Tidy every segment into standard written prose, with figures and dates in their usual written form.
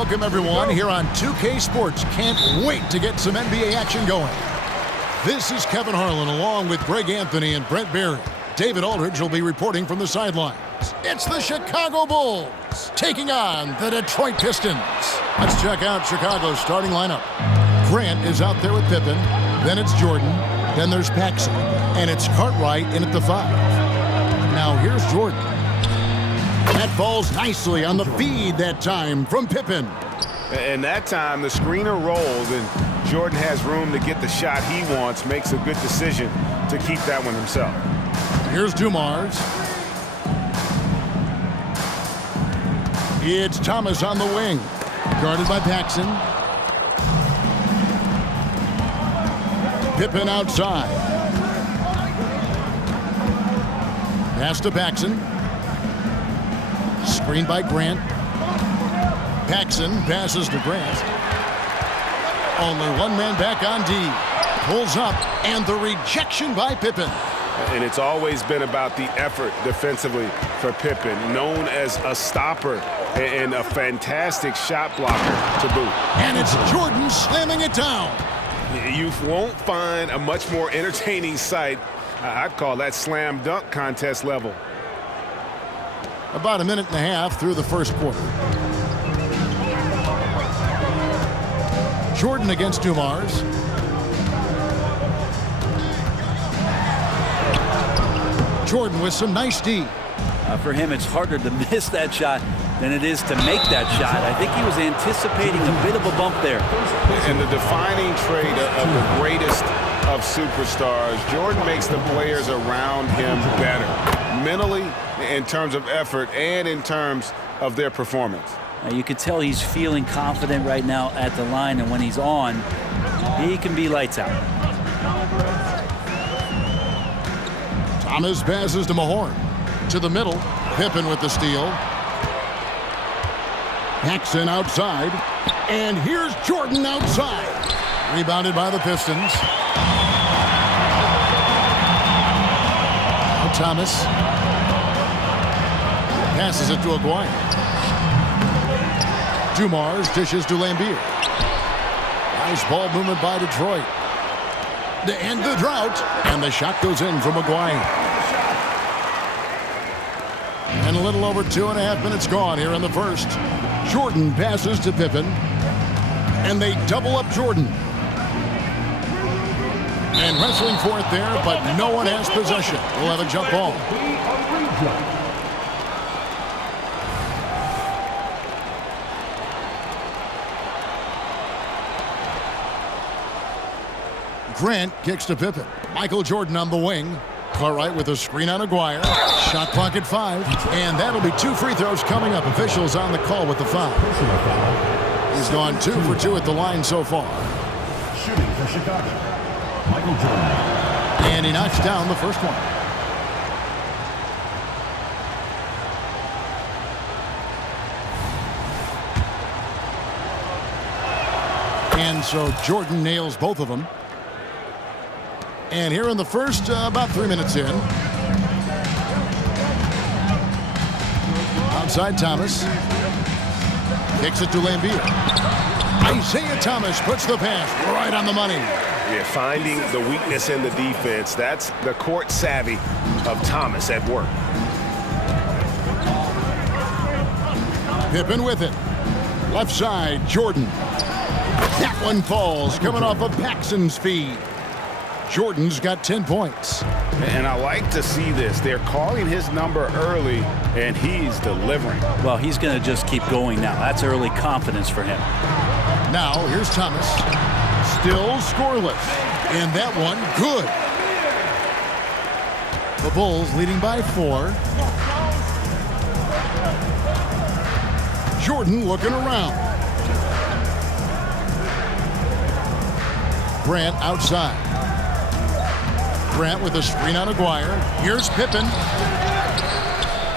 welcome everyone here on 2K Sports. Can't wait to get some NBA action going. This is Kevin Harlan along with Greg Anthony and Brent Barry. David Aldridge will be reporting from the sidelines. It's the Chicago Bulls taking on the Detroit Pistons. Let's check out Chicago's starting lineup. Grant is out there with Pippen. Then it's Jordan. Then there's Paxson. And it's Cartwright in at the 5. Now here's Jordan. That falls nicely on the feed that time from Pippen. And that time, the screener rolls, and Jordan has room to get the shot he wants, makes a good decision to keep that one himself. Here's Dumars. It's Thomas on the wing, guarded by Paxson. Pippen outside. Pass to Paxson. Screened by Grant. Paxson passes to Grant. Only one man back on D. Pulls up, and the rejection by Pippen. And it's always been about the effort defensively for Pippen, known as a stopper and a fantastic shot blocker to boot. And it's Jordan slamming it down. You won't find a much more entertaining sight. I'd call that slam dunk contest level. About a minute and a half through the first quarter. Jordan against Dumars. Jordan with some nice D. For him, it's harder to miss that shot than it is to make that shot. I think he was anticipating a bit of a bump there. And the defining trait of the greatest of superstars, Jordan makes the players around him better, mentally, in terms of effort, and in terms of their performance. You can tell he's feeling confident right now at the line, and when he's on, he can be lights out. Thomas passes to Mahorn. To the middle. Pippen with the steal. Paxson outside. And here's Jordan outside. Rebounded by the Pistons. Now Thomas. Passes it to Aguirre. Dumars dishes to Lambier. Nice ball movement by Detroit. To end the drought. And the shot goes in from Aguirre. And a little over 2.5 minutes gone here in the first. Jordan passes to Pippen. And they double up Jordan. And wrestling for it there, but no one has possession. We'll have a jump ball. Grant kicks to Pippen. Michael Jordan on the wing. Cartwright with a screen on Aguirre. Shot clock at 5. And that'll be 2 free throws coming up. Officials on the call with the foul. He's gone 2 for 2 at the line so far. Shooting for Chicago, Michael Jordan. And he knocks down the first one. And so Jordan nails both of them. And here in the first, about 3 minutes in. Outside Thomas. Kicks it to Lambier. Isaiah Thomas puts the pass right on the money. Yeah, finding the weakness in the defense. That's the court savvy of Thomas at work. Pippen with it. Left side, Jordan. That one falls, coming off of Paxson's feed. Jordan's got 10 points. And I like to see this. They're calling his number early, and he's delivering. Well, he's going to just keep going now. That's early confidence for him. Now, here's Thomas. Still scoreless. And that one, good. The Bulls leading by 4. Jordan looking around. Grant outside. Grant with a screen on Aguirre. Here's Pippen.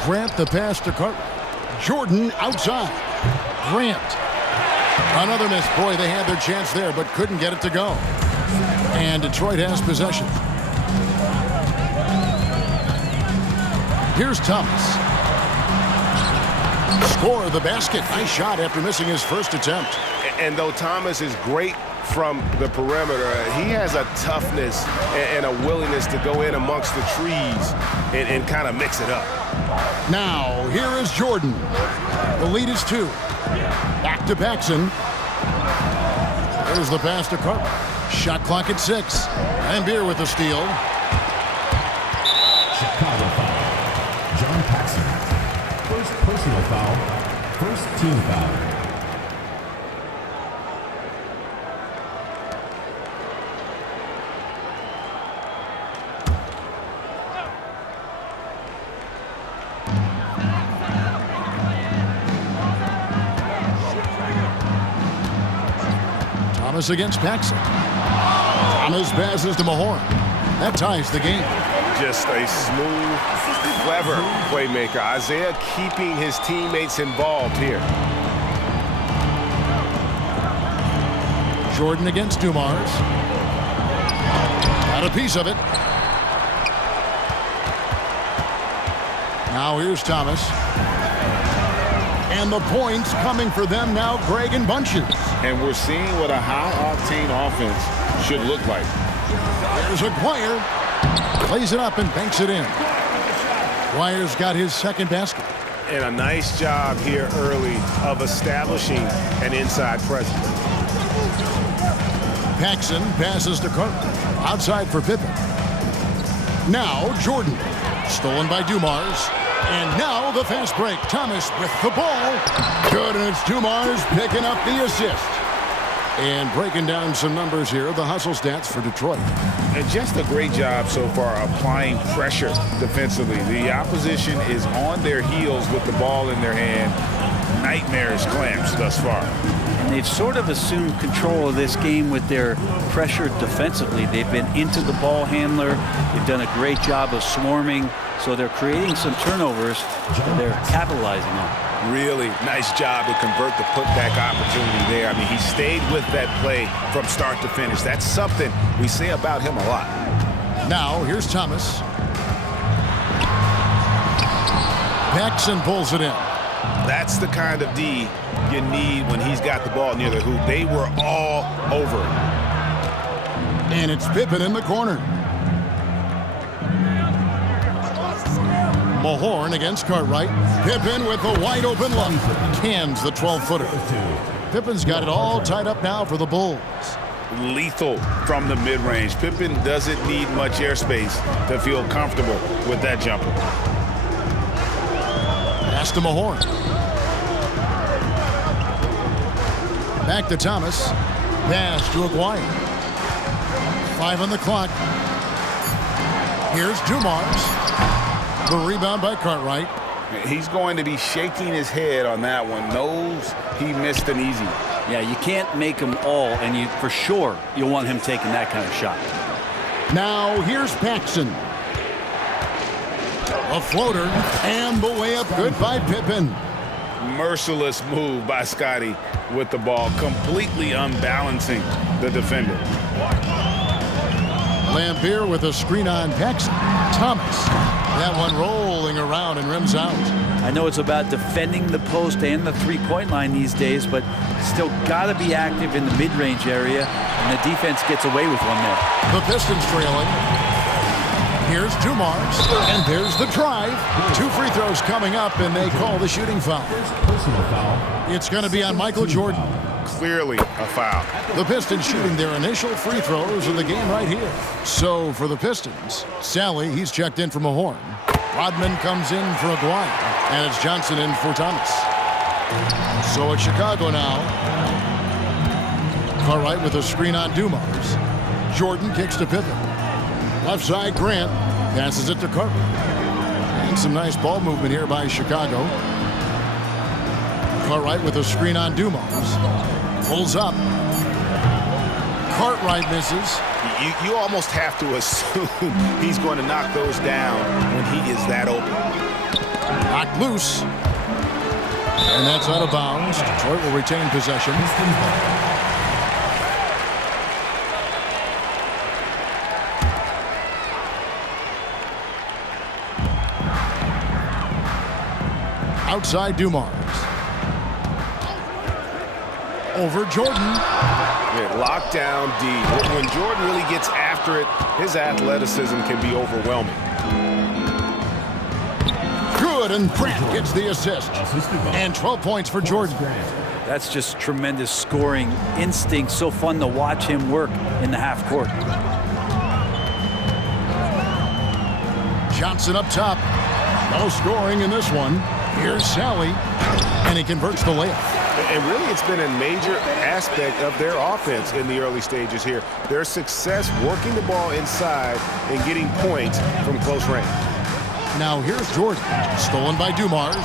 Grant the pass to Cartwright. Jordan outside. Grant. Another miss. Boy, they had their chance there, but couldn't get it to go. And Detroit has possession. Here's Thomas. Score the basket. Nice shot after missing his first attempt. And though Thomas is great from the perimeter, he has a toughness and a willingness to go in amongst the trees and kind of mix it up. Now, here is Jordan. The lead is 2. Back to Paxson. There's the pass to Carter. Shot clock at 6. Lambier with the steal. Chicago foul. John Paxson. First personal foul. First team foul. Thomas against Paxson. Thomas passes to Mahorn. That ties the game. Just a smooth, clever playmaker. Isaiah keeping his teammates involved here. Jordan against Dumars. Got a piece of it. Now here's Thomas. And the points coming for them now, Greg, in bunches. And we're seeing what a high-octane offense should look like. There's Aguirre. Plays it up and banks it in. Aguirre's got his second basket. And a nice job here early of establishing an inside presence. Paxson passes to Carter. Outside for Pippen. Now Jordan. Stolen by Dumars. And now the fast break. Thomas with the ball. Good, and it's Dumars picking up the assist. And breaking down some numbers here, the hustle stats for Detroit. And just a great job so far applying pressure defensively. The opposition is on their heels with the ball in their hand. Nightmarish clamps thus far. And they've sort of assumed control of this game with their pressure defensively. They've been into the ball handler. They've done a great job of swarming. So they're creating some turnovers that they're capitalizing on. Really nice job to convert the putback opportunity there. I mean, he stayed with that play from start to finish. That's something we say about him a lot. Now, here's Thomas. Paxson pulls it in. That's the kind of D you need when he's got the ball near the hoop. They were all over it. And it's Pippen in the corner. Mahorn against Cartwright. Pippen with the wide open look. Cans the 12-footer. Pippen's got it all tied up now for the Bulls. Lethal from the mid-range. Pippen doesn't need much airspace to feel comfortable with that jumper. Pass to Mahorn. Back to Thomas. Pass to Aguirre. 5 on the clock. Here's Dumars. The rebound by Cartwright. He's going to be shaking his head on that one. Knows he missed an easy. Yeah, you can't make them all, and you for sure you'll want him taking that kind of shot. Now here's Paxson. A floater and the layup good by Pippen. Merciless move by Scotty with the ball, completely unbalancing the defender. Lambier with a screen on Paxson. Thomas. That one rolling around and rims out. I know it's about defending the post and the three-point line these days, but still got to be active in the mid-range area, and the defense gets away with one there. The Pistons trailing. Here's Dumars, and there's the drive. 2 free throws coming up, and they call the shooting foul. Personal foul. It's going to be on Michael Jordan. Clearly a foul. The Pistons shooting their initial free throws of the game right here. So for the Pistons, Sally, he's checked in for Mahorn. Rodman comes in for Aguirre, and it's Johnson in for Thomas. So it's Chicago now. Cartwright with a screen on Dumars. Jordan kicks to Pippen. Left side, Grant passes it to Carter. And some nice ball movement here by Chicago. Cartwright with a screen on Dumars. Pulls up. Cartwright misses. You almost have to assume he's going to knock those down when he is that open. Knocked loose. And that's out of bounds. Detroit will retain possession. Outside Dumars. Over Jordan. Yeah, locked down D. When Jordan really gets after it, his athleticism can be overwhelming. Good, and Grant gets the assist. And 12 points for Jordan. That's just tremendous scoring instinct. So fun to watch him work in the half court. Johnson up top. No scoring in this one. Here's Sally. And he converts the layup. And really, it's been a major aspect of their offense in the early stages here. Their success working the ball inside and getting points from close range. Now here's Jordan. Stolen by Dumars.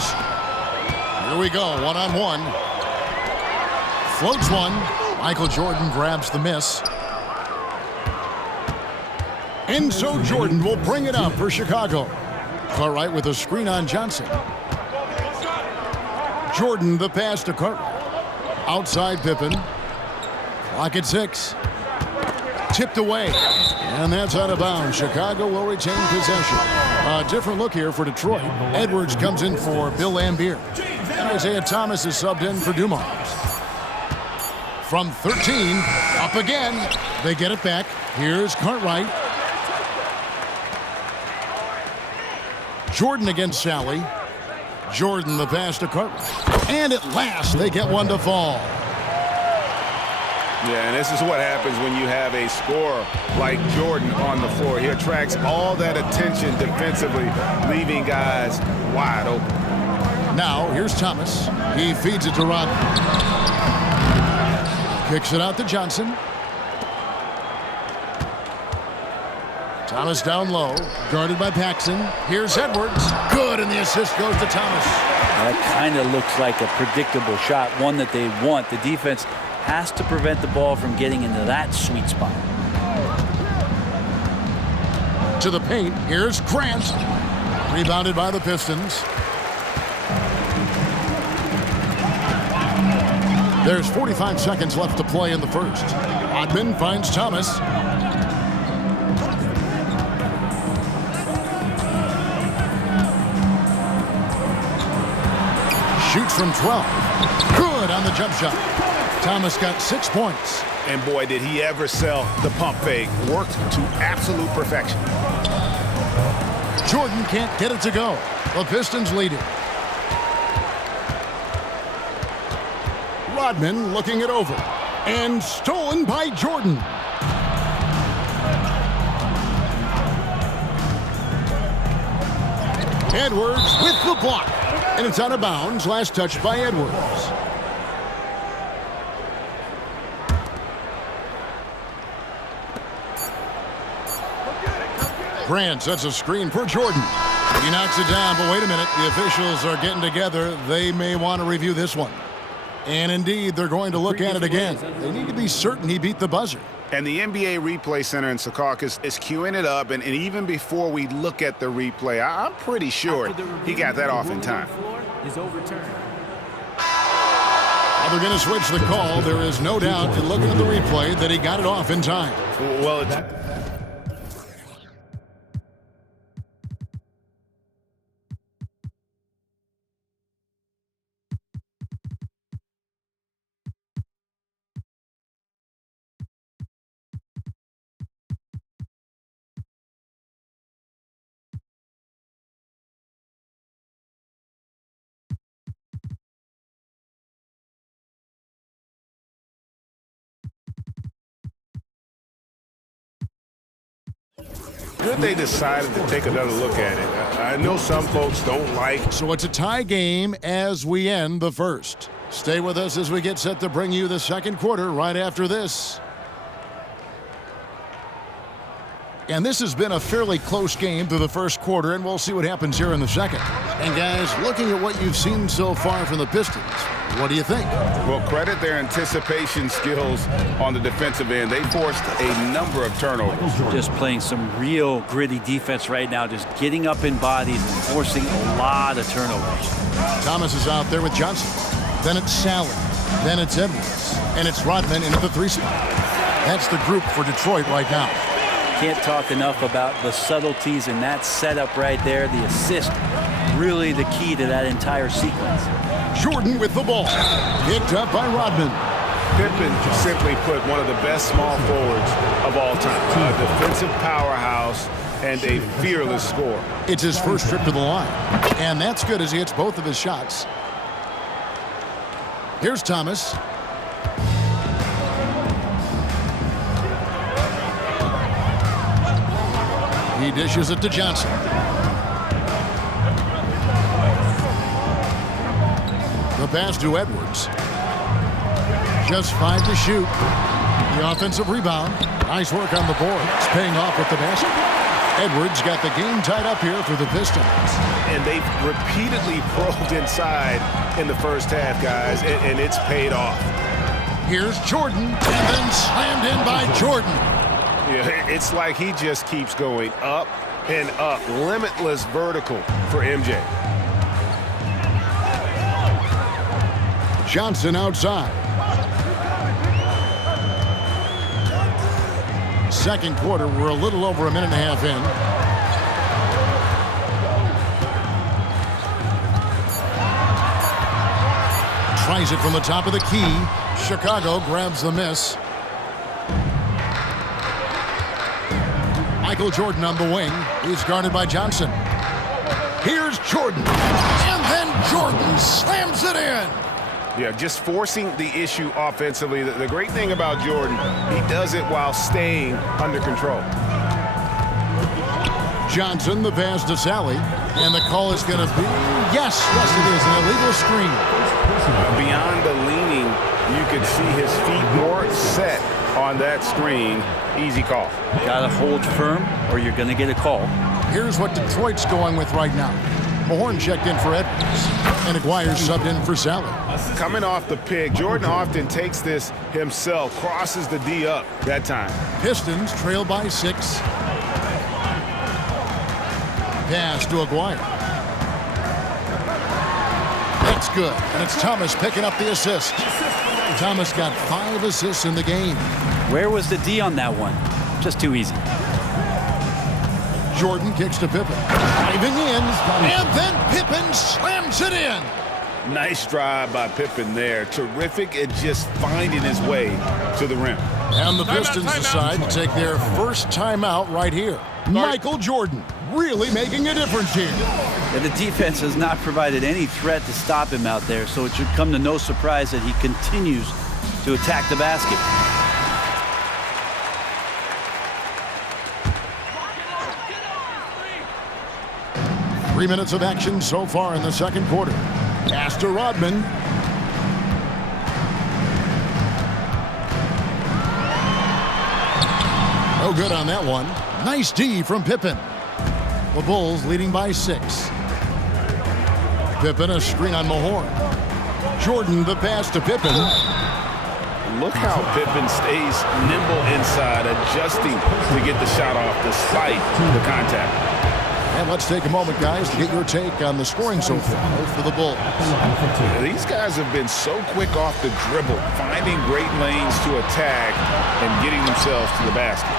Here we go, one-on-one. Floats one. Michael Jordan grabs the miss. And so Jordan will bring it up for Chicago. Cartwright with a screen on Johnson. Jordan the pass to Cartwright. Outside Pippen. Clock at 6. Tipped away. And that's out of bounds. Chicago will retain possession. A different look here for Detroit. Edwards comes in for Bill Laimbeer. And Isaiah Thomas is subbed in for Dumars. From 13, up again. They get it back. Here's Cartwright. Jordan against Sally. Jordan the pass to Cartwright. And at last, they get one to fall. Yeah, and this is what happens when you have a scorer like Jordan on the floor. He attracts all that attention defensively, leaving guys wide open. Now, here's Thomas. He feeds it to Rodman. Kicks it out to Johnson. Thomas down low, guarded by Paxson. Here's Edwards. Good, and the assist goes to Thomas. That kind of looks like a predictable shot, one that they want. The defense has to prevent the ball from getting into that sweet spot. To the paint, here's Grant. Rebounded by the Pistons. There's 45 seconds left to play in the first. Rodman finds Thomas. Shoots from 12. Good on the jump shot. Thomas got 6 points. And boy, did he ever sell the pump fake. Worked to absolute perfection. Jordan can't get it to go. The Pistons lead it. Rodman looking it over. And stolen by Jordan. Edwards with the block. And it's out of bounds. Last touch by Edwards. Grant sets a screen for Jordan. He knocks it down, but wait a minute. The officials are getting together. They may want to review this one. And indeed, they're going to look at it again. They need to be certain he beat the buzzer. And the NBA Replay Center in Secaucus is queuing it up. And even before we look at the replay, I'm pretty sure he got that off in time. Is overturned. Now they're going to switch the call. There is no doubt in looking at the replay that he got it off in time. Well, it's... Good they decided to take another look at it. I know some folks don't like. So it's a tie game as we end the first. Stay with us as we get set to bring you the second quarter right after this. And this has been a fairly close game through the first quarter, and we'll see what happens here in the second. And guys, looking at what you've seen so far from the Pistons, what do you think? Well, credit their anticipation skills on the defensive end. They forced a number of turnovers. Just playing some real gritty defense right now, just getting up in bodies and forcing a lot of turnovers. Thomas is out there with Johnson. Then it's Sally. Then it's Edwards. And it's Rodman into the 3 spot. That's the group for Detroit right now. Can't talk enough about the subtleties in that setup right there. The assist, really the key to that entire sequence. Jordan with the ball. Picked up by Rodman. Pippen simply put one of the best small forwards of all time. A defensive powerhouse and a fearless scorer. It's his first trip to the line. And that's good as he hits both of his shots. Here's Thomas. He dishes it to Johnson. The pass to Edwards. Just 5 to shoot. The offensive rebound. Nice work on the board. It's paying off with the basket. Edwards got the game tied up here for the Pistons. And they've repeatedly probed inside in the first half, guys, and it's paid off. Here's Jordan, and then slammed in by Jordan. Yeah, it's like he just keeps going up and up. Limitless vertical for MJ. Johnson outside. Second quarter, we're a little over a minute and a half in. Tries it from the top of the key. Chicago grabs the miss. Michael Jordan on the wing. He's guarded by Johnson. Here's Jordan. And then Jordan slams it in. Yeah, just forcing the issue offensively. The great thing about Jordan, he does it while staying under control. Johnson, the pass to Sally. And the call is going to be, yes, it is, an illegal screen. Beyond the leaning, you could see his feet more set on that screen. Easy call. Got to hold firm or you're going to get a call. Here's what Detroit's going with right now. Mahorn checked in for Edwards, and Aguirre subbed in for Sally. Coming off the pick, Jordan often takes this himself, crosses the D up that time. Pistons trail by 6. Pass to Aguirre. That's good, and it's Thomas picking up the assist. Thomas got 5 assists in the game. Where was the D on that one? Just too easy. Jordan kicks to Pippen. Driving in, and then Pippen slams it in. Nice drive by Pippen there. Terrific at just finding his way to the rim. And the Pistons decide to take their first timeout right here. Michael Jordan really making a difference here. Yeah, the defense has not provided any threat to stop him out there, so it should come to no surprise that he continues to attack the basket. 3 minutes of action so far in the second quarter. Pass to Rodman. No good on that one. Nice D from Pippen. The Bulls leading by 6. Pippen a screen on Mahorn. Jordan the pass to Pippen. Look how Pippen stays nimble inside, adjusting to get the shot off despite the contact. And let's take a moment, guys, to get your take on the scoring so far for the Bulls. These guys have been so quick off the dribble, finding great lanes to attack and getting themselves to the basket.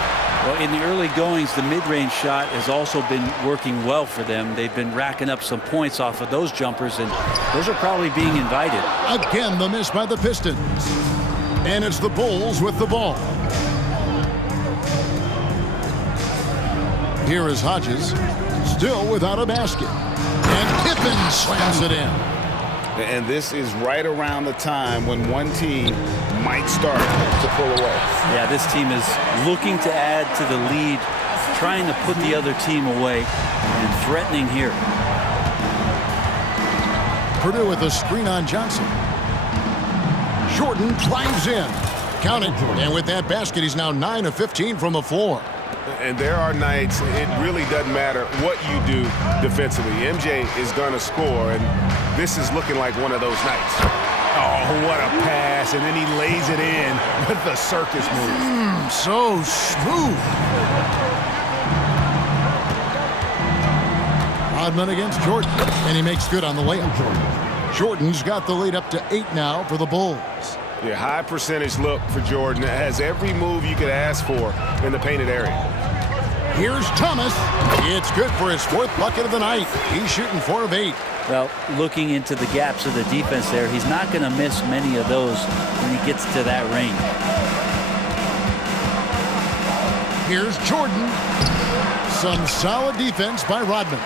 Well, in the early goings, the mid-range shot has also been working well for them. They've been racking up some points off of those jumpers, and those are probably being invited. Again, the miss by the Pistons. And it's the Bulls with the ball. Here is Hodges, still without a basket. And Pippen slams it in. And this is right around the time when one team might start to pull away. Yeah, this team is looking to add to the lead, trying to put the other team away, and threatening here. Purdue with a screen on Johnson. Jordan drives in. Count it. And with that basket, he's now 9 of 15 from the floor. And there are nights it really doesn't matter what you do defensively. MJ is going to score, and this is looking like one of those nights. Oh, what a pass, and then he lays it in with the circus move. So smooth. Rodman against Jordan, and he makes good on the layup. Jordan's got the lead up to 8 now for the Bulls. Yeah, high percentage look for Jordan. It has every move you could ask for in the painted area. Here's Thomas. It's good for his 4th bucket of the night. He's shooting 4 of 8. Well, looking into the gaps of the defense there, he's not going to miss many of those when he gets to that range. Here's Jordan. Some solid defense by Rodman.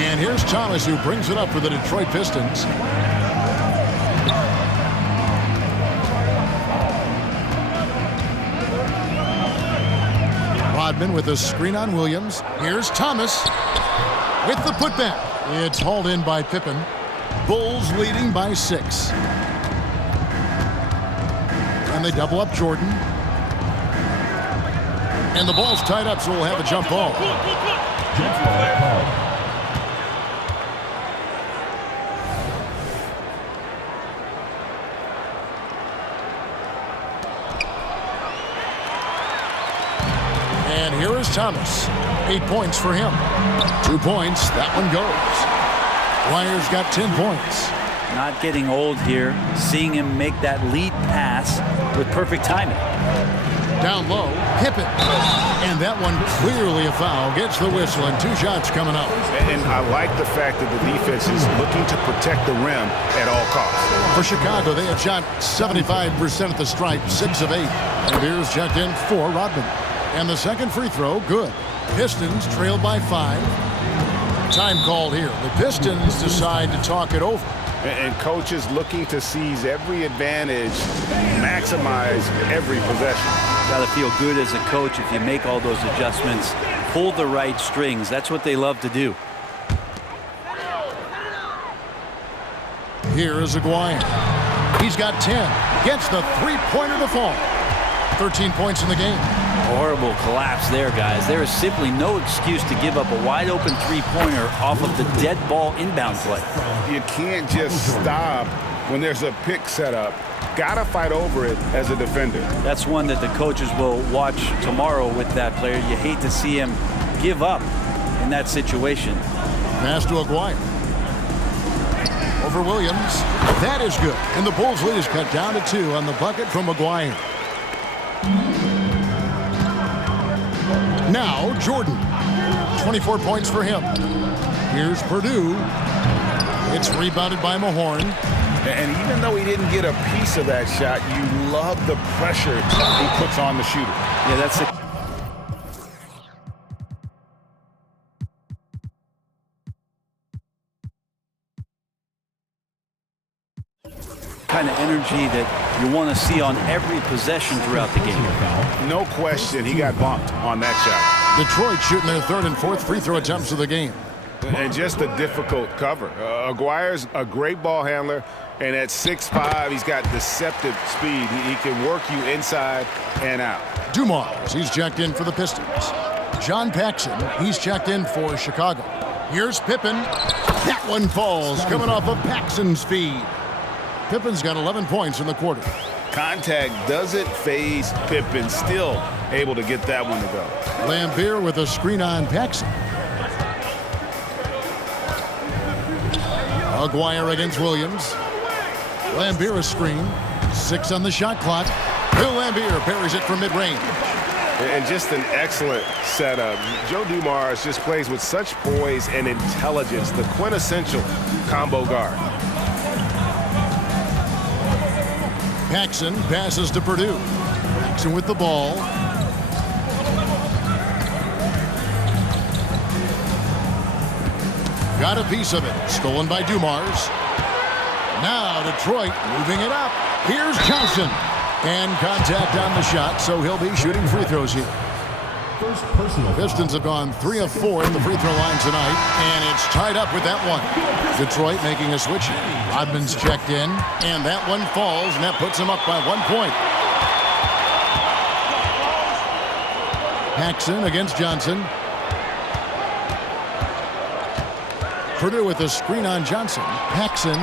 And here's Thomas, who brings it up for the Detroit Pistons. Rodman with a screen on Williams. Here's Thomas with the putback. It's hauled in by Pippen. Bulls leading by 6. And they double up Jordan. And the ball's tied up, so we'll have a jump ball. Jump ball called. And here is Thomas. 8 points for him. 2 points. That one goes. Wire's got 10 points. Not getting old here. Seeing him make that lead pass with perfect timing. Down low, Pippen. And that one clearly a foul. Gets the whistle, and 2 shots coming up. And I like the fact that the defense is looking to protect the rim at all costs. For Chicago, they have shot 75% at the stripe, 6 of 8. And Beers checked in for Rodman. And the second free throw, good. Pistons trailed by 5. Time called here. The Pistons decide to talk it over. And coaches looking to seize every advantage, maximize every possession. Got to feel good as a coach if you make all those adjustments. Pull the right strings. That's what they love to do. Here is Aguirre. He's got 10. Gets the three-pointer to fall. 13 points in the game. Horrible collapse there, guys. There is simply no excuse to give up a wide-open three-pointer off of the dead ball inbound play. You can't just stop when there's a pick set up. Gotta fight over it as a defender. That's one that the coaches will watch tomorrow with that player. You hate to see him give up in that situation. Pass to Aguirre. Over Williams. That is good. And the Bulls lead is cut down to 2 on the bucket from Aguirre. Now Jordan. 24 points for him. Here's Purdue. It's rebounded by Mahorn. And even though he didn't get a piece of that shot, you love the pressure he puts on the shooter. Yeah, that's it. Kind of energy that you want to see on every possession throughout the game. No question, he got bumped on that shot. Detroit shooting their 3rd and 4th free throw attempts of the game. And just a difficult cover. Aguirre's a great ball handler, and at 6'5", he's got deceptive speed. He can work you inside and out. Dumars, he's checked in for the Pistons. John Paxson, he's checked in for Chicago. Here's Pippen. That one falls, coming off of Paxson's feed. Pippen's got 11 points in the quarter. Contact doesn't phase Pippen, still able to get that one to go. Lambier with a screen on Paxson. Aguirre against Williams. Lambier a screen. 6 on the shot clock. Bill Lambier parries it from mid-range. And just an excellent setup. Joe Dumars just plays with such poise and intelligence, the quintessential combo guard. Paxson passes to Purdue. Paxson with the ball. Got a piece of it. Stolen by Dumars. Now Detroit moving it up. Here's Johnson. And contact on the shot, so he'll be shooting free throws here. First personal Pistons have gone 3 of 4 at the free throw line tonight, and it's tied up with that one. Detroit making a switch. Rodman's checked in, and that one falls, and that puts him up by 1 point. Paxson against Johnson. Purdue with a screen on Johnson. Paxson,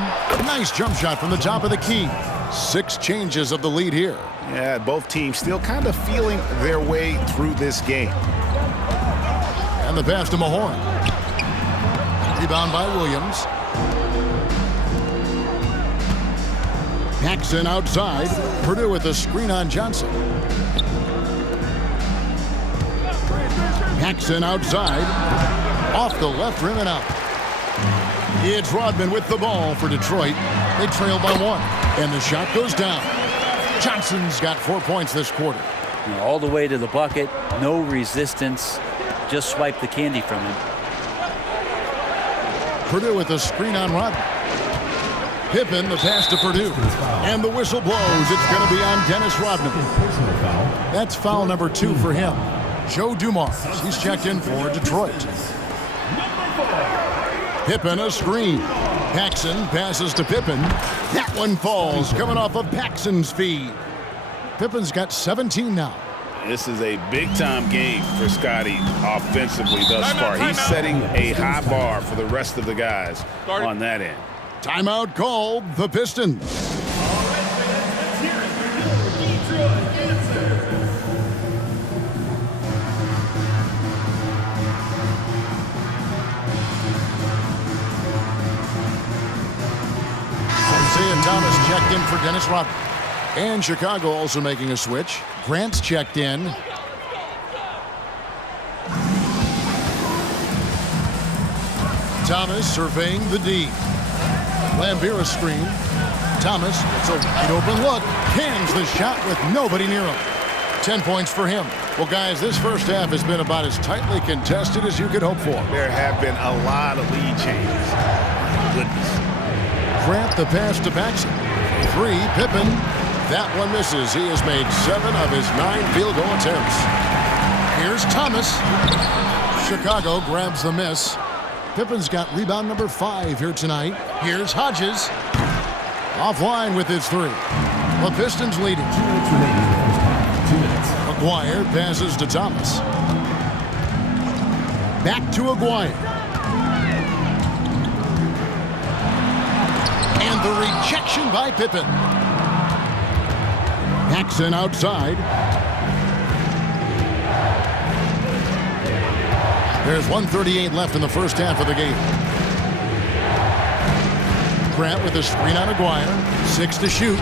nice jump shot from the top of the key. 6 changes of the lead here. Yeah, both teams still kind of feeling their way through this game. And the pass to Mahorn. Rebound by Williams. Paxson outside. Purdue with a screen on Johnson. Paxson outside. Off the left rim and out. It's Rodman with the ball for Detroit. They trail by 1. And the shot goes down. Johnson's got 4 points this quarter. All the way to the bucket. No resistance. Just swipe the candy from him. Purdue with a screen on Rodman. Pippen, the pass to Purdue. And the whistle blows. It's going to be on Dennis Rodman. That's foul number 2 for him. Joe Dumars. He's checked in for Detroit. Pippen a screen. Paxson passes to Pippen. That one falls, coming off of Paxson's feed. Pippen's got 17 now. This is a big-time game for Scotty offensively thus far. He's setting a high bar for the rest of the guys on that end. Timeout called, the Pistons. Isaiah Thomas checked in for Dennis Rodman. And Chicago also making a switch. Grant's checked in. Thomas surveying the D. Lambeer a screen. Thomas gets a wide open look. Cans the shot with nobody near him. 10 points for him. Well, guys, this first half has been about as tightly contested as you could hope for. There have been a lot of lead changes. My goodness. Grant the pass to Paxson. 3, Pippen. That one misses. He has made 7 of his 9 field goal attempts. Here's Thomas. Chicago grabs the miss. Pippen's got rebound number 5 here tonight. Here's Hodges. Offline with his 3. The Pistons leading. 2 minutes remaining in the first half. 2 minutes. Aguirre passes to Thomas. Back to Aguirre. And the rejection by Pippen. Paxson outside. There's 1:38 left in the first half of the game. Grant with a screen on Aguirre. 6 to shoot.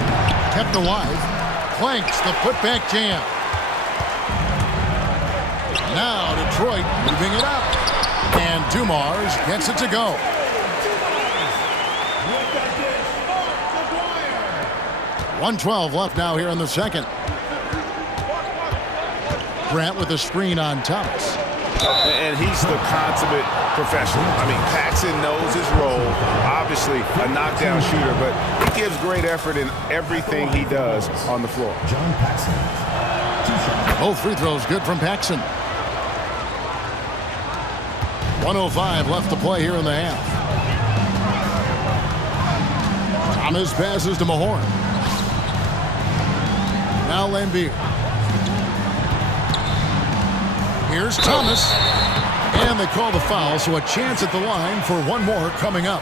Kept alive. Clanks the putback jam. Now Detroit moving it up. And Dumars gets it to go. .112 left now here in the second. Grant with a screen on Thomas. And he's the consummate professional. I mean, Paxson knows his role. Obviously a knockdown shooter, but he gives great effort in everything he does on the floor. John Paxson. 2 shots. Both free throws good from Paxson. 1:05 left to play here in the half. Thomas passes to Mahorn. Now Lambeer. Here's Thomas. And they call the foul, so a chance at the line for one more coming up.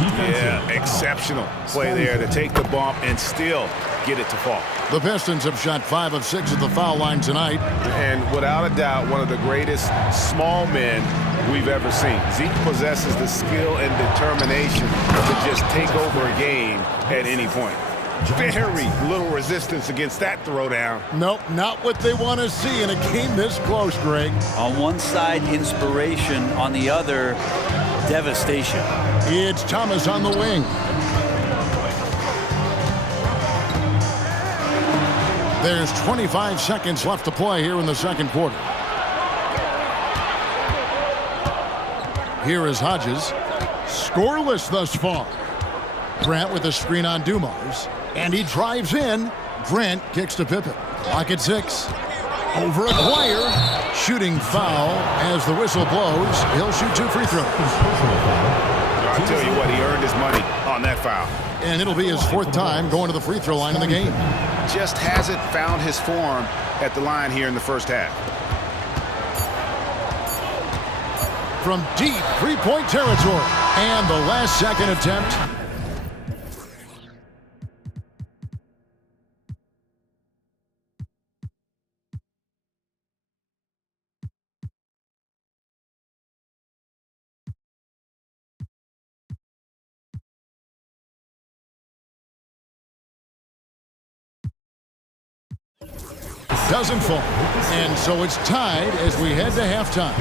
Yeah, exceptional play there to take the bump and still get it to fall. The Pistons have shot 5 of 6 at the foul line tonight. And without a doubt, one of the greatest small men we've ever seen. Zeke possesses the skill and determination to just take over a game at any point. Very little resistance against that throwdown. Nope, not what they want to see in a game this close, Greg. On one side, inspiration. On the other, devastation. It's Thomas on the wing. There's 25 seconds left to play here in the second quarter. Here is Hodges. Scoreless thus far. Grant with a screen on Dumars. And he drives in. Grant kicks to Pippen. Clock at 6. Over Aguirre. Shooting foul as the whistle blows. He'll shoot 2 free throws. I'll tell you what, he earned his money on that foul. And it'll be his 4th time going to the free throw line in the game. Just hasn't found his form at the line here in the first half. From deep three-point territory. And the last second attempt. doesn't fall. And so it's tied as we head to halftime.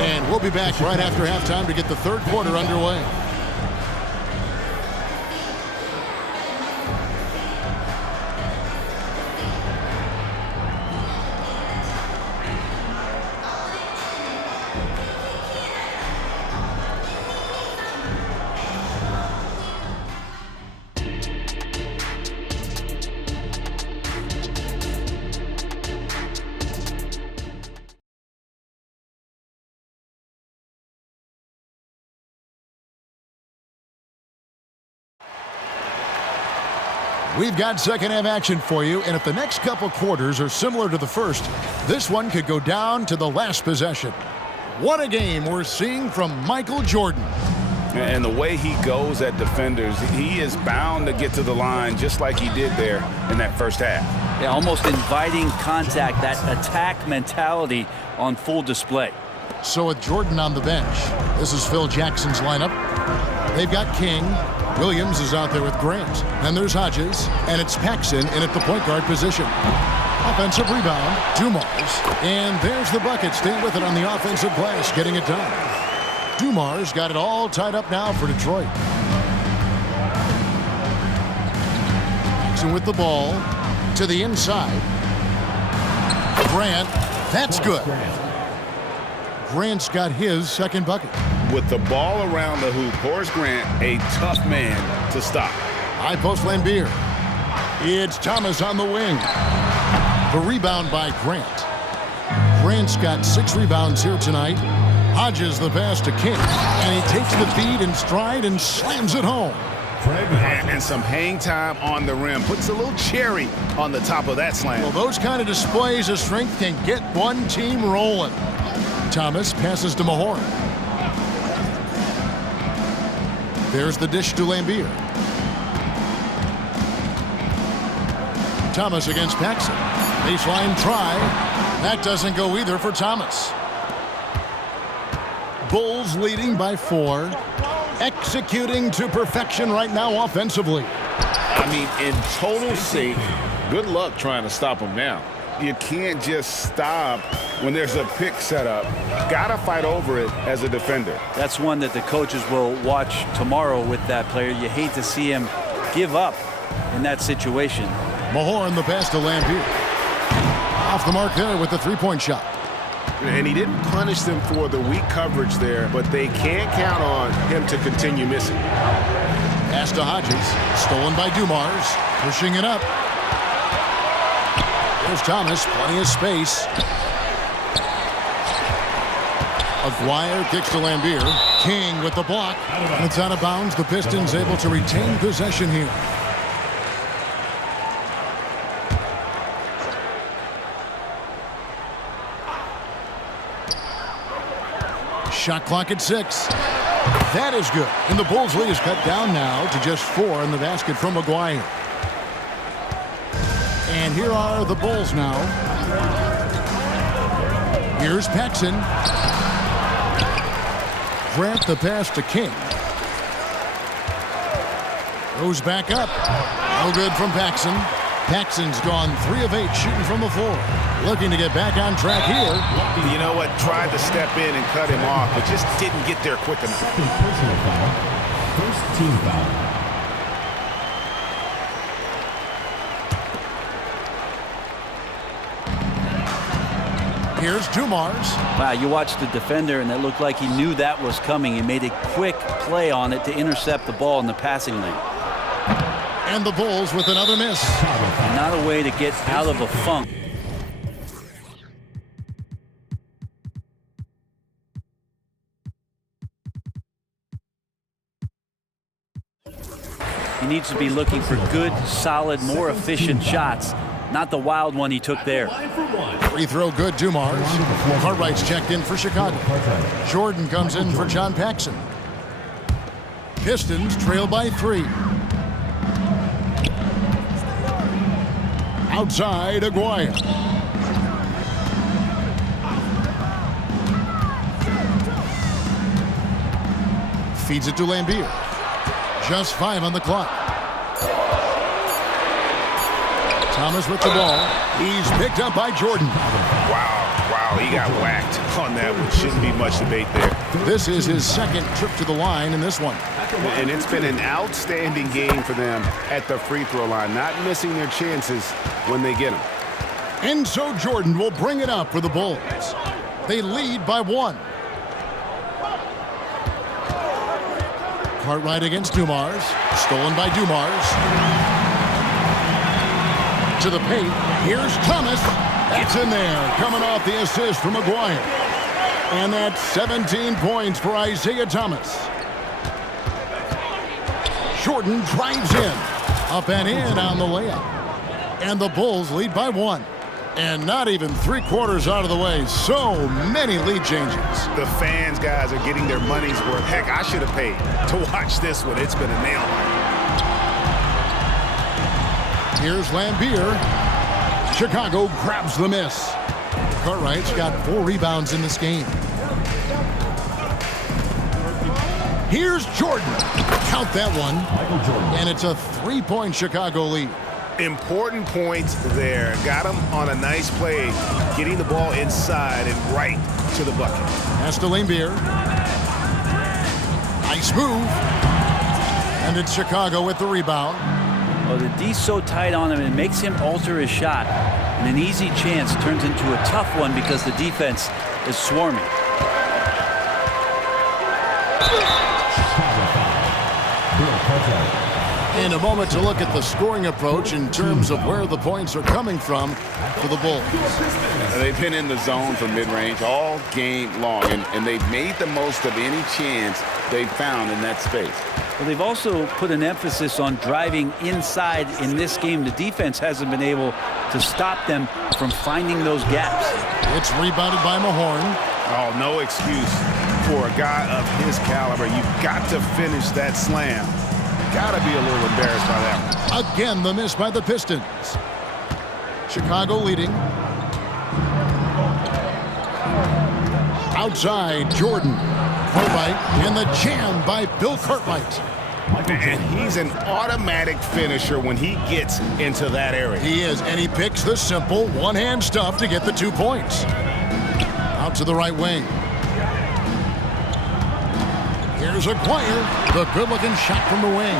And we'll be back right after halftime to get the third quarter underway. We've got second half action for you, and if the next couple quarters are similar to the first, this one could go down to the last possession. What a game we're seeing from Michael Jordan. And the way he goes at defenders, he is bound to get to the line just like he did there in that first half. Yeah, almost inviting contact, that attack mentality on full display. So with Jordan on the bench, this is Phil Jackson's lineup. They've got King. Williams is out there with Grant. Then there's Hodges, and it's Paxson in at the point guard position. Offensive rebound, Dumars. And there's the bucket. Staying with it on the offensive glass, getting it done. Dumars got it all tied up now for Detroit. Paxson with the ball to the inside. Grant, that's good. Grant's got his second bucket. With the ball around the hoop, Horace Grant, a tough man to stop. High post Lambier. It's Thomas on the wing. The rebound by Grant. Grant's got 6 rebounds here tonight. Hodges the pass to King. And he takes the feed in stride and slams it home. And some hang time on the rim. Puts a little cherry on the top of that slam. Well, those kind of displays of strength can get one team rolling. Thomas passes to Mahorn. There's the dish to Lambier. Thomas against Paxson. Baseline try. That doesn't go either for Thomas. Bulls leading by 4. Executing to perfection right now offensively. I mean, in total sync. Good luck trying to stop him now. You can't just stop when there's a pick set up. Gotta fight over it as a defender. That's one that the coaches will watch tomorrow with that player. You hate to see him give up in that situation. Mahorn the pass to Lambier. Off the mark there with the three-point shot. And he didn't punish them for the weak coverage there, but they can't count on him to continue missing. Pass to Hodges. Stolen by Dumars. Pushing it up. There's Thomas. Plenty of space. Aguirre kicks to Lambier. King with the block. It's out of bounds. The Pistons able to retain possession here. Shot clock at 6. That is good. And the Bulls lead is cut down now to just 4 in the basket from Aguirre. And here are the Bulls now. Here's Paxson. Grant the pass to King. Goes back up. No good from Paxson. Paxson's gone 3 of 8 shooting from the floor. Looking to get back on track here. You know what? Tried to step in and cut him off, but just didn't get there quick enough. Personal foul. First team foul. Here's Dumars. Wow, you watched the defender, and it looked like he knew that was coming. He made a quick play on it to intercept the ball in the passing lane. And the Bulls with another miss. Not a way to get out of a funk. He needs to be looking for good, solid, more efficient shots, not the wild one he took there. Free throw good, Dumars. Cartwright's checked in for Chicago. Jordan comes in for John Paxson. Pistons trail by 3. Outside, Aguirre. Feeds it to Lambier. Just 5 on the clock. Thomas with the ball. He's picked up by Jordan. Wow, he got whacked on that one. Shouldn't be much debate there. This is his second trip to the line in this one. And it's been an outstanding game for them at the free throw line, not missing their chances when they get them. And so Jordan will bring it up for the Bulls. They lead by 1. Cartwright against Dumars. Stolen by Dumars. To the paint. Here's Thomas. That's in there. Coming off the assist from McGuire. And that's 17 points for Isaiah Thomas. Jordan drives in. Up and in on the layup. And the Bulls lead by 1. And not even 3/4 out of the way. So many lead changes. The fans, guys, are getting their money's worth. Heck, I should have paid to watch this one. It's been a nail biter. Here's Lambier. Chicago grabs the miss. Cartwright's got 4 rebounds in this game. Here's Jordan. Count that one. And it's a 3-point Chicago lead. Important points there. Got him on a nice play, getting the ball inside and right to the bucket. That's to Lambier. Nice move. And it's Chicago with the rebound. Well, the D's so tight on him, it makes him alter his shot. And an easy chance turns into a tough one because the defense is swarming. In a moment to look at the scoring approach in terms of where the points are coming from for the Bulls. They've been in the zone for mid-range all game long, and they've made the most of any chance they've found in that space. Well, they've also put an emphasis on driving inside in this game. The defense hasn't been able to stop them from finding those gaps. It's rebounded by Mahorn. Oh, no excuse for a guy of his caliber. You've got to finish that slam. Gotta be a little embarrassed by that one. Again, the miss by the Pistons. Chicago leading. Outside, Jordan. Cartwright, and the jam by Bill Cartwright. And he's an automatic finisher when he gets into that area. He is, and he picks the simple one-hand stuff to get the 2 points. Out to the right wing. Here's Aguirre, the good-looking shot from the wing.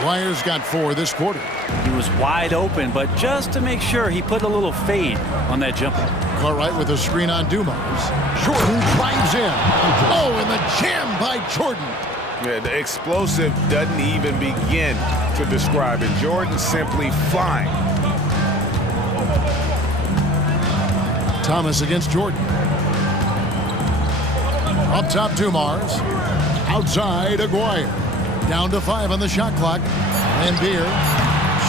Aguirre's got 4 this quarter. He was wide open, but just to make sure, he put a little fade on that jumper. Cartwright with a screen on Dumars. Jordan drives in. Oh, and the jam by Jordan. Yeah, the explosive doesn't even begin to describe it. Jordan simply flying. Thomas against Jordan. Up top, Dumars. Outside, Aguirre. Down to 5 on the shot clock. Lambier.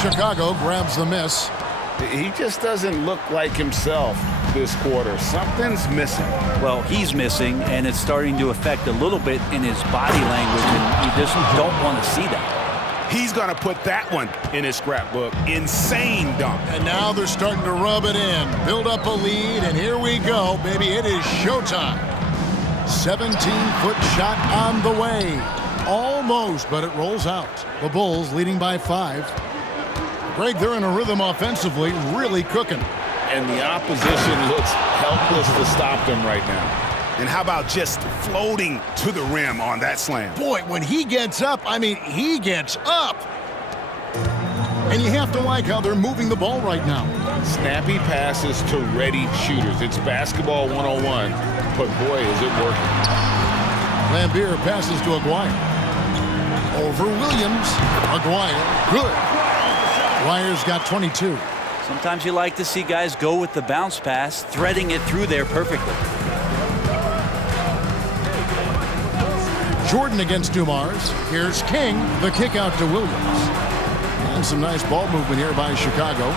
Chicago grabs the miss. He just doesn't look like himself this quarter. Something's missing. Well, he's missing, and it's starting to affect a little bit in his body language, and you just don't want to see that. He's going to put that one in his scrapbook. Insane dunk. And now they're starting to rub it in. Build up a lead, and here we go, baby. It is showtime. 17-foot shot on the way. Almost, but it rolls out. The Bulls leading by 5. Greg, they're in a rhythm offensively, really cooking. And the opposition looks helpless to stop them right now. And how about just floating to the rim on that slam? Boy, when he gets up, I mean, he gets up. And you have to like how they're moving the ball right now. Snappy passes to ready shooters. It's basketball 101, but boy, is it working. Lambier passes to Aguirre. Over Williams. Aguirre, good. Aguirre's got 22. Sometimes you like to see guys go with the bounce pass, threading it through there perfectly. Jordan against Dumars. Here's King, the kick out to Williams. And some nice ball movement here by Chicago.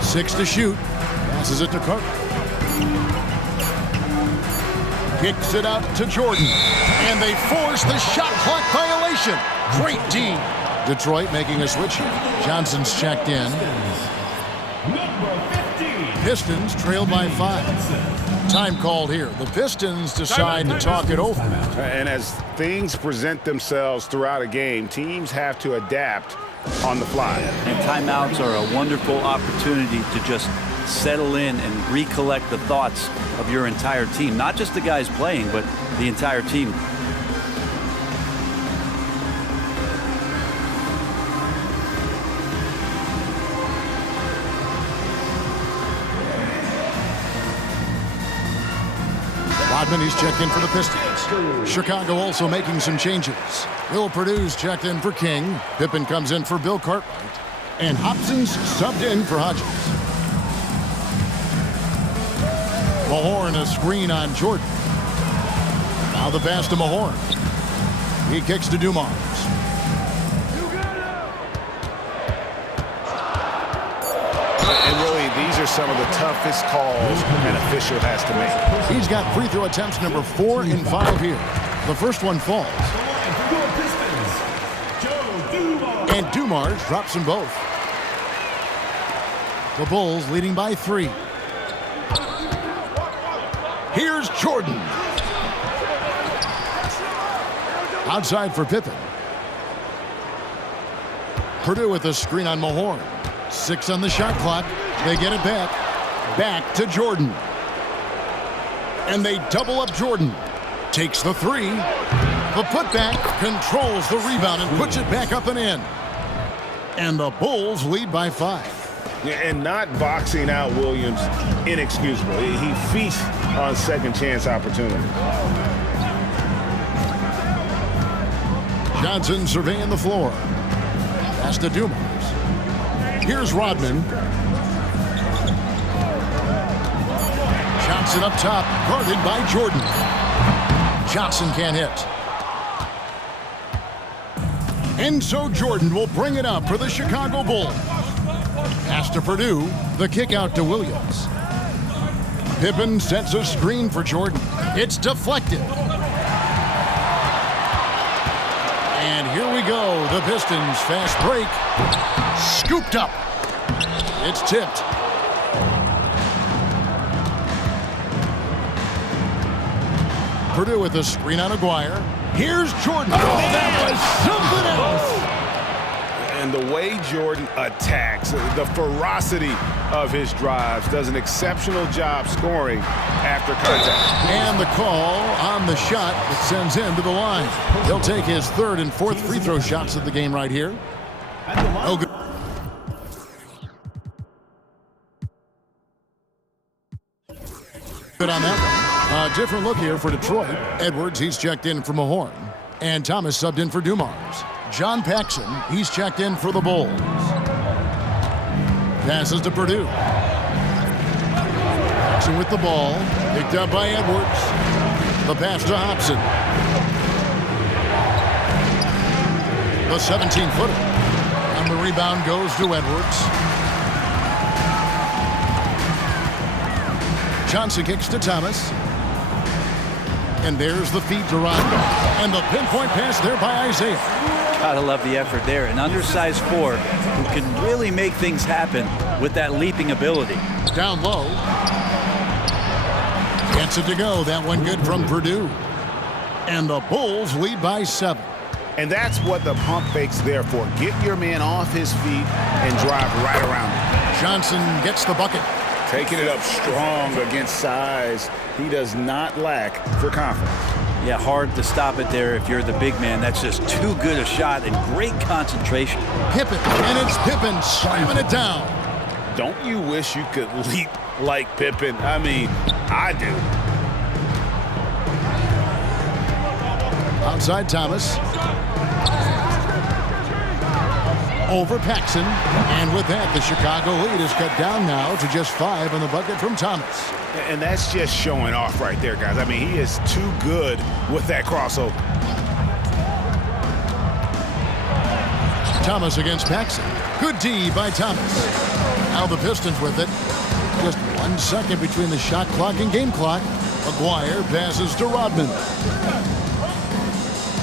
6 to shoot. Passes it to Carter. Kicks it out to Jordan. And they force the shot clock violation. Great D. Detroit making a switch here. Johnson's checked in. Pistons trail by 5. Time called here. The Pistons decide to talk it over. And as things present themselves throughout a game, teams have to adapt on the fly. And timeouts are a wonderful opportunity to just settle in and recollect the thoughts of your entire team. Not just the guys playing, but the entire team. Rodman, he's checked in for the Pistons. Chicago also making some changes. Will Purdue's checked in for King. Pippen comes in for Bill Cartwright. And Hobson's subbed in for Hodges. Mahorn a screen on Jordan. Now the pass to Mahorn. He kicks to Dumars. And really, these are some of the toughest calls an official has to make. He's got free throw attempts number 4 and 5 here. The first one falls. And Dumars drops them both. The Bulls leading by 3. Here's Jordan. Outside for Pippen. Purdue with a screen on Mahorn. 6 on the shot clock. They get it back. Back to Jordan. And they double up Jordan. Takes the 3. The putback controls the rebound and puts it back up and in. And the Bulls lead by 5. And not boxing out Williams, inexcusable. He feasts on second chance opportunity. Johnson surveying the floor. Pass to Dumars. Here's Rodman. Johnson up top, guarded by Jordan. Johnson can't hit. And so Jordan will bring it up for the Chicago Bulls. Pass to Purdue. The kick out to Williams. Pippen sets a screen for Jordan. It's deflected. And here we go. The Pistons fast break. Scooped up. It's tipped. Purdue with a screen on Aguirre. Here's Jordan. Oh, that was something else. And the way Jordan attacks, the ferocity of his drives, does an exceptional job scoring after contact. And the call on the shot that sends him to the line. He'll take his 3rd and 4th free throw shots of the game right here. No good. Good on that one. A different look here for Detroit. Edwards, he's checked in for Mahorn. And Thomas subbed in for Dumars. John Paxson, he's checked in for the Bulls. Passes to Purdue. Paxson with the ball. Picked up by Edwards. The pass to Hobson. The 17-footer. And the rebound goes to Edwards. Johnson kicks to Thomas. And there's the feed to Rodman. And the pinpoint pass there by Isaiah. Gotta love the effort there. An undersized 4 who can really make things happen with that leaping ability. Down low. Gets it to go. That one good from Purdue. And the Bulls lead by 7. And that's what the pump fake's there for. Get your man off his feet and drive right around him. Johnson gets the bucket. Taking it up strong against size. He does not lack for confidence. Yeah, hard to stop it there if you're the big man. That's just too good a shot and great concentration. Pippen, and it's Pippen slamming it down. Don't you wish you could leap like Pippen? I mean, I do. Outside Thomas. Over Paxson. And with that, the Chicago lead is cut down now to just 5 on the bucket from Thomas. And that's just showing off right there, guys. I mean, he is too good with that crossover. Thomas against Paxson. Good D by Thomas. Now the Pistons with it. Just 1 second between the shot clock and game clock. Aguirre passes to Rodman.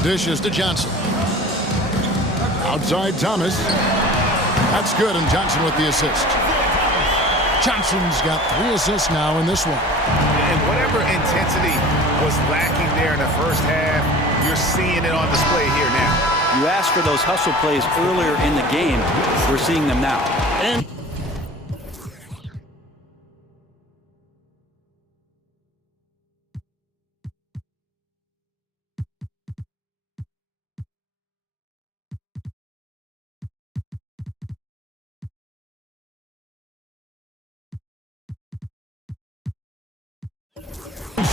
Dishes to Johnson. Outside Thomas. That's good, and Johnson with the assist. Johnson's got 3 assists now in this one. And Whatever intensity was lacking there in the first half, you're seeing it on display here now. You asked for those hustle plays earlier in the game. We're seeing them now. And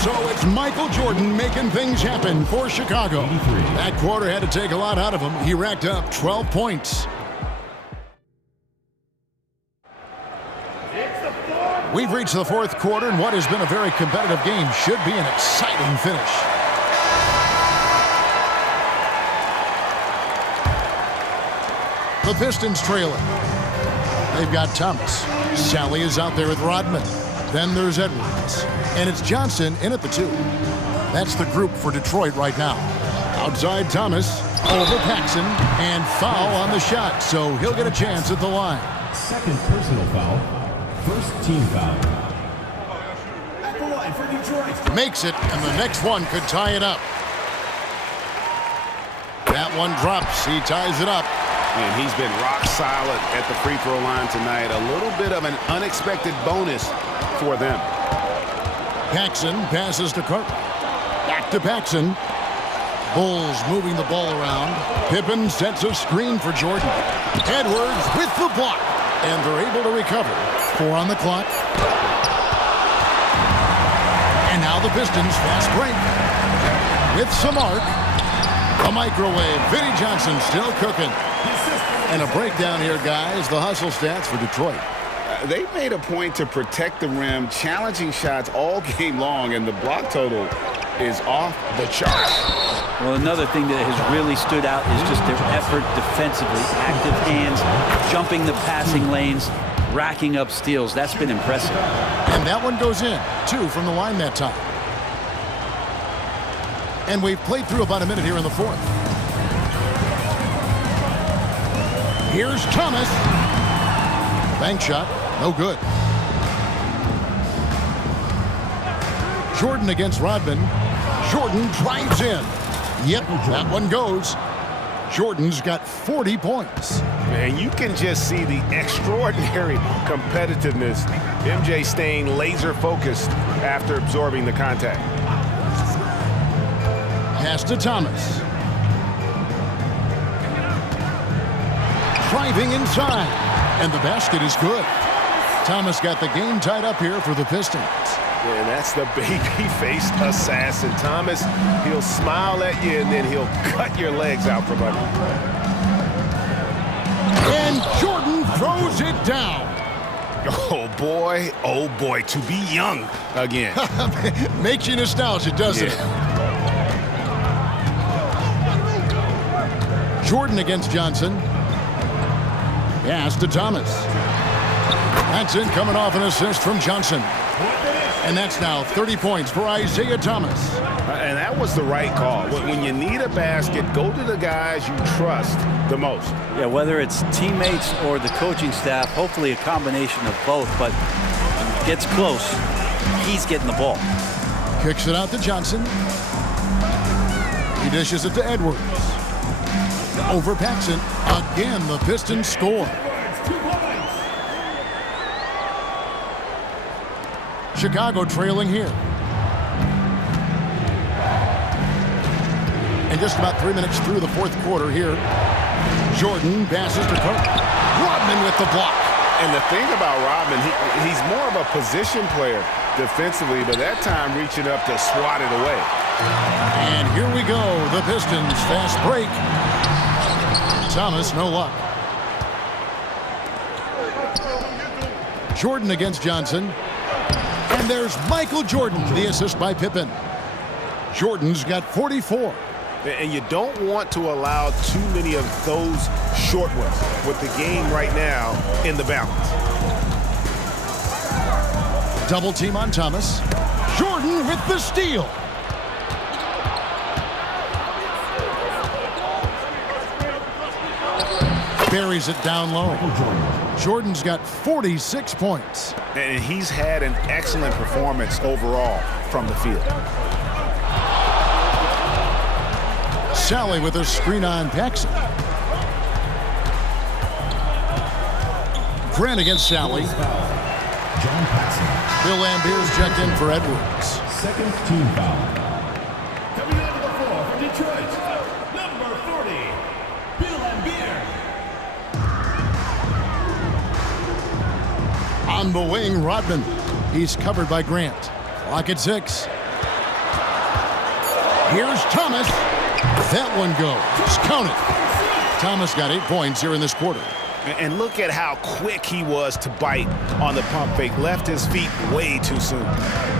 so it's Michael Jordan making things happen for Chicago. That quarter had to take a lot out of him. He racked up 12 points. We've reached the fourth quarter, and what has been a very competitive game should be an exciting finish. The Pistons trailing. They've got Thomas. Sally is out there with Rodman. Then there's Edwards. And it's Johnson in at the 2. That's the group for Detroit right now. Outside Thomas, over Paxson, and foul on the shot, so he'll get a chance at the line. Second personal foul. First team foul. At the line for Detroit. Makes it, and the next one could tie it up. That one drops. He ties it up. And he's been rock solid at the free throw line tonight. A little bit of an unexpected bonus for them. Paxson passes to Carter. Back to Paxson. Bulls moving the ball around. Pippen sets a screen for Jordan. Edwards with the block. And they're able to recover. 4 on the clock. And now the Pistons fast break. With some arc. A microwave. Vinnie Johnson still cooking. And a breakdown here, guys. The hustle stats for Detroit. They made a point to protect the rim, challenging shots all game long, and the block total is off the charts. Well, another thing that has really stood out is just their effort defensively. Active hands, jumping the passing lanes, racking up steals. That's been impressive. And that one goes in. 2 from the line that time. And we've played through about a minute here in the fourth. Here's Thomas. Bank shot. No good. Jordan against Rodman. Jordan drives in. Yep, that one goes. Jordan's got 40 points. And you can just see the extraordinary competitiveness. MJ staying laser focused after absorbing the contact. Pass to Thomas. Driving inside. And the basket is good. Thomas got the game tied up here for the Pistons. And that's the baby-faced assassin. Thomas, he'll smile at you, and then he'll cut your legs out from under. And Jordan throws it down. Oh, boy, to be young again. Makes you nostalgic, doesn't it? Jordan against Johnson. Pass to Thomas. That's in, coming off an assist from Johnson. And that's now 30 points for Isaiah Thomas. And that was the right call. When you need a basket, go to the guys you trust the most. Yeah, whether it's teammates or the coaching staff, hopefully a combination of both, but when it gets close, he's getting the ball. Kicks it out to Johnson. He dishes it to Edwards. Over Paxson. Again, the Pistons score. Chicago trailing here. And just about 3 minutes through the fourth quarter here. Jordan passes to Carter. Rodman with the block. And the thing about Rodman, he's more of a position player defensively, but that time reaching up to swat it away. And here we go. The Pistons fast break. Thomas, no luck. Jordan against Johnson. And there's Michael Jordan, the assist by Pippen. Jordan's got 44. And you don't want to allow too many of those short ones with the game right now in the balance. Double team on Thomas. Jordan with the steal. buries it down low. Jordan's got 46 points. And he's had an excellent performance overall from the field. Sally with a screen on Paxson. Grant against Sally. John Paxson. Bill Lambier's checked in for Edwards. Second team foul. Coming out of the floor for Detroit, number 40, Bill Lambier. On the wing, Rodman. He's covered by Grant. Clock at 6. Here's Thomas. That one goes. Count it. Thomas got 8 points here in this quarter. And look at how quick he was to bite on the pump fake. Left his feet way too soon.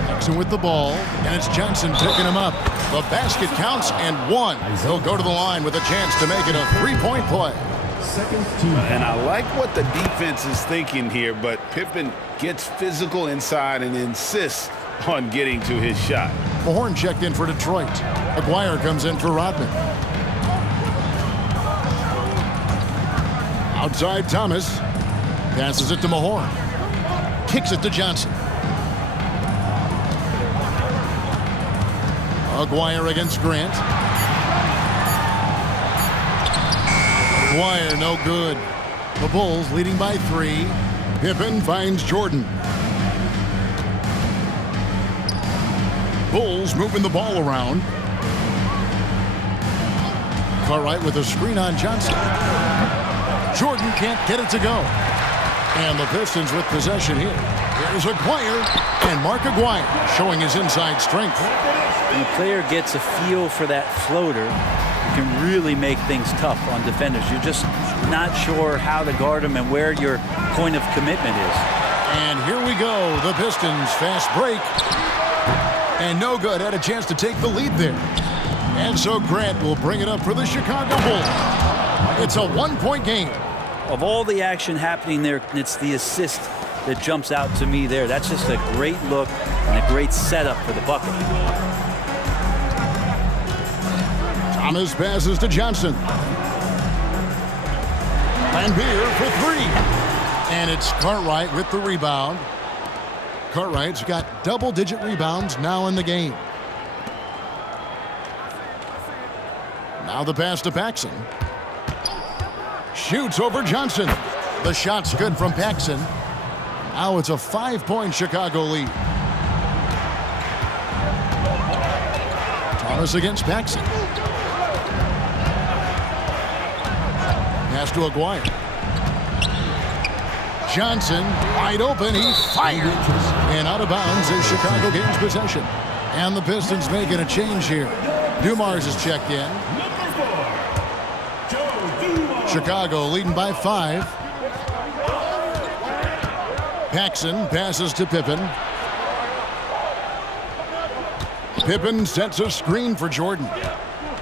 Jackson with the ball, and it's Johnson picking him up. The basket counts and one. He'll go to the line with a chance to make it a three-point play. Second team. And I like what the defense is thinking here, but Pippen gets physical inside and insists on getting to his shot. Mahorn checked in for Detroit. Aguirre comes in for Rodman. Outside Thomas. Passes it to Mahorn. Kicks it to Johnson. Aguirre against Grant. Aguirre no good. The Bulls leading by 3. Pippen finds Jordan. Bulls moving the ball around. Cartwright with a screen on Johnson. Jordan can't get it to go. And the Pistons with possession here. Here's Aguirre, and Mark Aguirre showing his inside strength. When a player gets a feel for that floater, you can really make things tough on defenders. You're just not sure how to guard them and where your point of commitment is. And here we go. The Pistons fast break. And no good. Had a chance to take the lead there. And so Grant will bring it up for the Chicago Bulls. It's a one-point game. Of all the action happening there, it's the assist that jumps out to me there. That's just a great look and a great setup for the bucket. Thomas passes to Johnson. Lambier for 3. And it's Cartwright with the rebound. Cartwright's got double-digit rebounds now in the game. Now the pass to Paxson. Shoots over Johnson. The shot's good from Paxson. Now it's a 5-point Chicago lead. Thomas against Paxson. Pass to Aguirre. Johnson wide open. He fires. And out of bounds is Chicago gains possession. And the Pistons making a change here. Dumars is checked in. Chicago leading by 5. Paxson passes to Pippen. Pippen sets a screen for Jordan.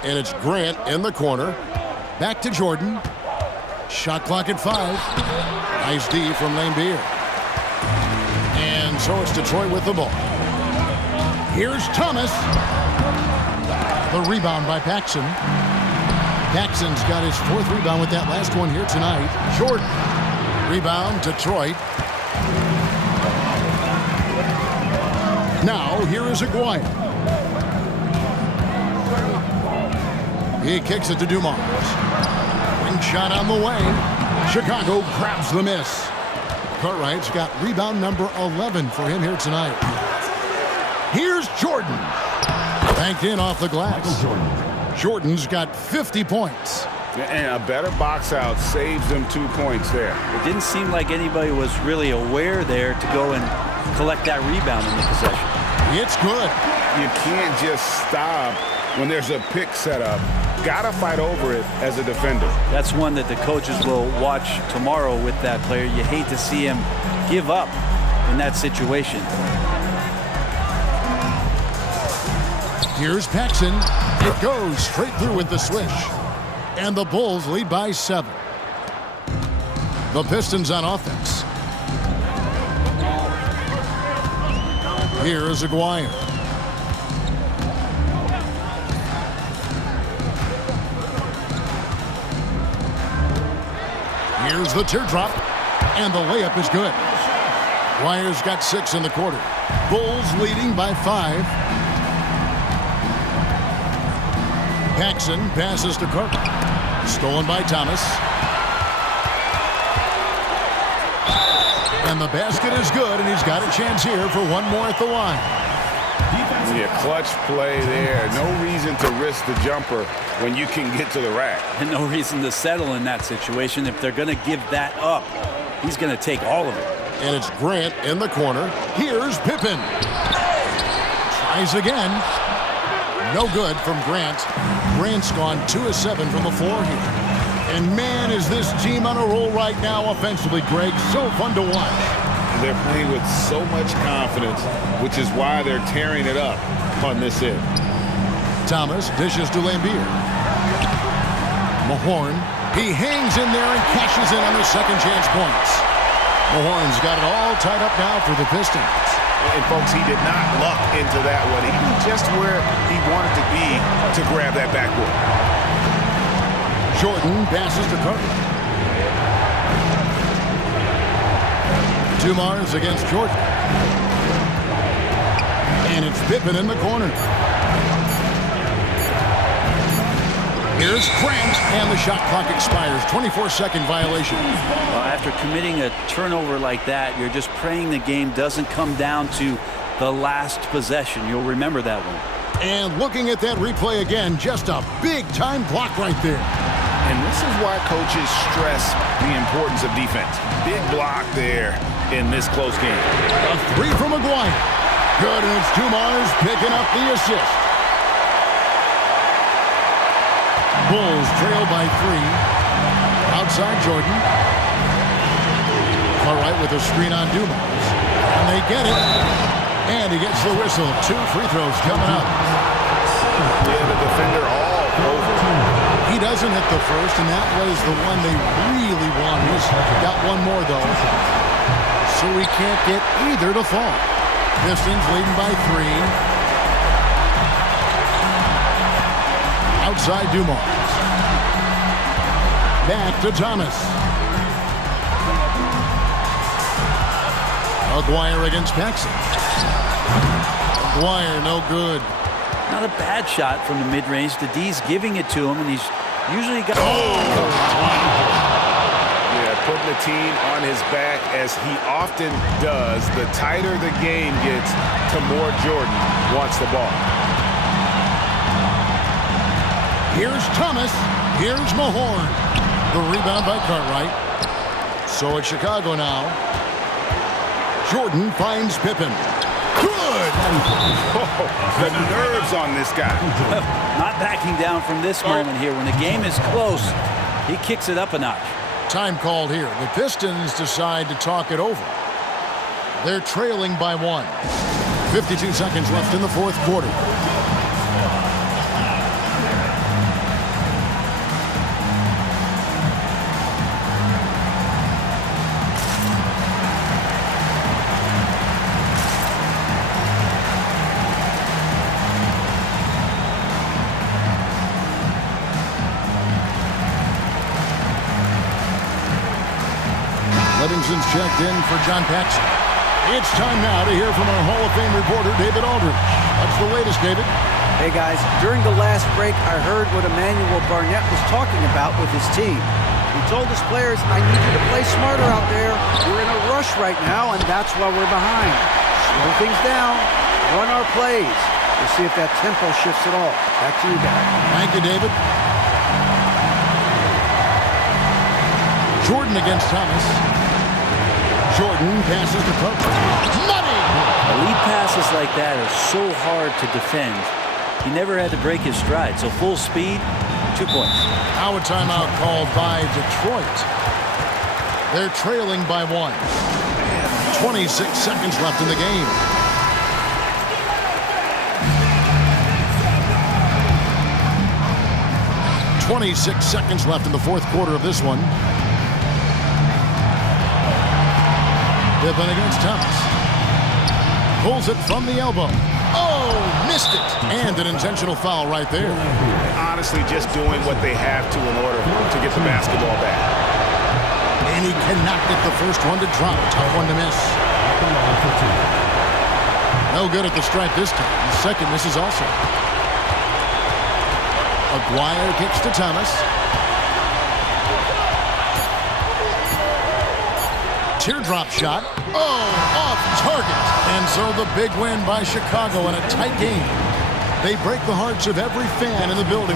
And it's Grant in the corner. Back to Jordan. Shot clock at 5. Nice D from Lambier. And so it's Detroit with the ball. Here's Thomas. The rebound by Paxson. Paxson's got his 4th rebound with that last one here tonight. Jordan. Rebound, Detroit. Now, here is Aguirre. He kicks it to Dumars. Wing shot on the way. Chicago grabs the miss. Cartwright's got rebound number 11 for him here tonight. Here's Jordan. Banked in off the glass. Jordan's got 50 points. And a better box out saves them 2 points there. It didn't seem like anybody was really aware there to go and collect that rebound in the possession. It's good. You can't just stop when there's a pick set up. Gotta fight over it as a defender. That's one that the coaches will watch tomorrow with that player. You hate to see him give up in that situation. Here's Paxson. It goes straight through with the swish. And the Bulls lead by 7. The Pistons on offense. Here is Aguirre. Here's the teardrop, and the layup is good. Flyers got 6 in the quarter. Bulls leading by 5. Paxson passes to Carter. Stolen by Thomas. And the basket is good, and he's got a chance here for one more at the line. Yeah, clutch play there. No reason to risk the jumper when you can get to the rack. And no reason to settle in that situation. If they're going to give that up, he's going to take all of it. And it's Grant in the corner. Here's Pippen. Tries again. No good from Grant. Grant's gone 2 of 7 from the floor here. And man, is this team on a roll right now offensively, Greg. So fun to watch. They're playing with so much confidence, which is why they're tearing it up on this end. Thomas dishes to Lambier. Mahorn. He hangs in there and cashes in on the second chance points. Mahorn's got it all tied up now for the Pistons. And, folks, he did not luck into that one. He knew just where he wanted to be to grab that backboard. Jordan passes to Carter. Dumars against Jordan. And it's Pippen in the corner. Here's Grant, and the shot clock expires. 24-second violation. Well, after committing a turnover like that, you're just praying the game doesn't come down to the last possession. You'll remember that one. And looking at that replay again, just a big-time block right there. And this is why coaches stress the importance of defense. Big block there in this close game. A 3 from McGuire. Good, and it's Dumars picking up the assist. Bulls trail by 3. Outside Jordan. All right, with a screen on Dumars. And they get it. And he gets the whistle. 2 free throws coming up. Yeah, the defender all over. He doesn't hit the first, and that was the one they really wanted. He's got one more, though. So he can't get either to fall. Pistons leading by 3. Outside Dumars. Back to Thomas. McGuire against Paxson. McGuire, no good. Not a bad shot from the mid-range. The D's giving it to him, and he's usually got... Yeah, putting the team on his back as he often does. The tighter the game gets, the more Jordan wants the ball. Here's Thomas. Here's Mahorn. The rebound by Cartwright. So it's Chicago now. Jordan finds Pippen. Good! Oh, the nerves on this guy. Not backing down from this moment here. When the game is close, he kicks it up a notch. Time called here. The Pistons decide to talk it over. They're trailing by 1. 52 seconds left in the fourth quarter. Livingston's checked in for John Paxson. It's time now to hear from our Hall of Fame reporter, David Aldridge. What's the latest, David? Hey, guys. During the last break, I heard what Emmanuel Barnett was talking about with his team. He told his players, I need you to play smarter out there. We're in a rush right now, and that's why we're behind. Slow things down. Run our plays. We'll see if that tempo shifts at all. Back to you guys. Thank you, David. Jordan against Thomas. Jordan passes to Carter. Money! Elite passes like that are so hard to defend. He never had to break his stride. So full speed, 2 points. Now a timeout called by Detroit. They're trailing by 1. 26 seconds left in the game. .26 seconds left in the fourth quarter of this one. Pippen against Thomas. Pulls it from the elbow. Oh, missed it. And an intentional foul right there. Honestly, just doing what they have to in order to get the basketball back. And he cannot get the first one to drop. Tough one to miss. At the line for 2. No good at the stripe this time. The second misses also. Aguirre kicks to Thomas. Teardrop shot. Oh, off target. And so the big win by Chicago in a tight game. They break the hearts of every fan in the building.